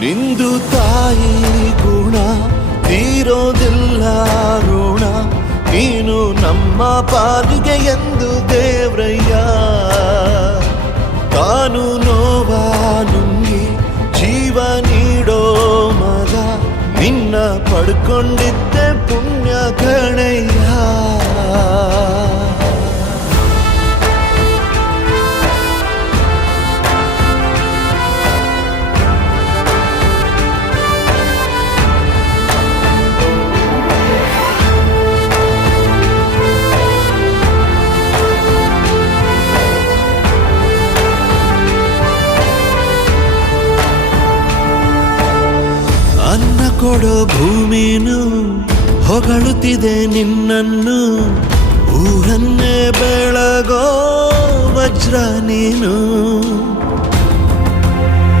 ನಿಂದು ತಾಯಿ ಗುಣ ತೀರೋದಿಲ್ಲ ಋಣ, ನೀನು ನಮ್ಮ ಪಾಲಿಗೆ ಎಂದು ದೇವ್ರಯ್ಯ. ತಾನು ನೋವಾ ನುಂಗಿ ಜೀವ ನೀಡೋ ಮಗ, ನಿನ್ನ ಪಡ್ಕೊಂಡಿದ್ದೆ ಪುಣ್ಯ ಗಣಯ್ಯ. ಅನ್ನ ಕೊಡೋ ಭೂಮಿನು ಹೊಗಳುತ್ತಿದೆ ನಿನ್ನನ್ನು, ಊರನ್ನೇ ಬೆಳಗೋ ವಜ್ರ ನೀನು.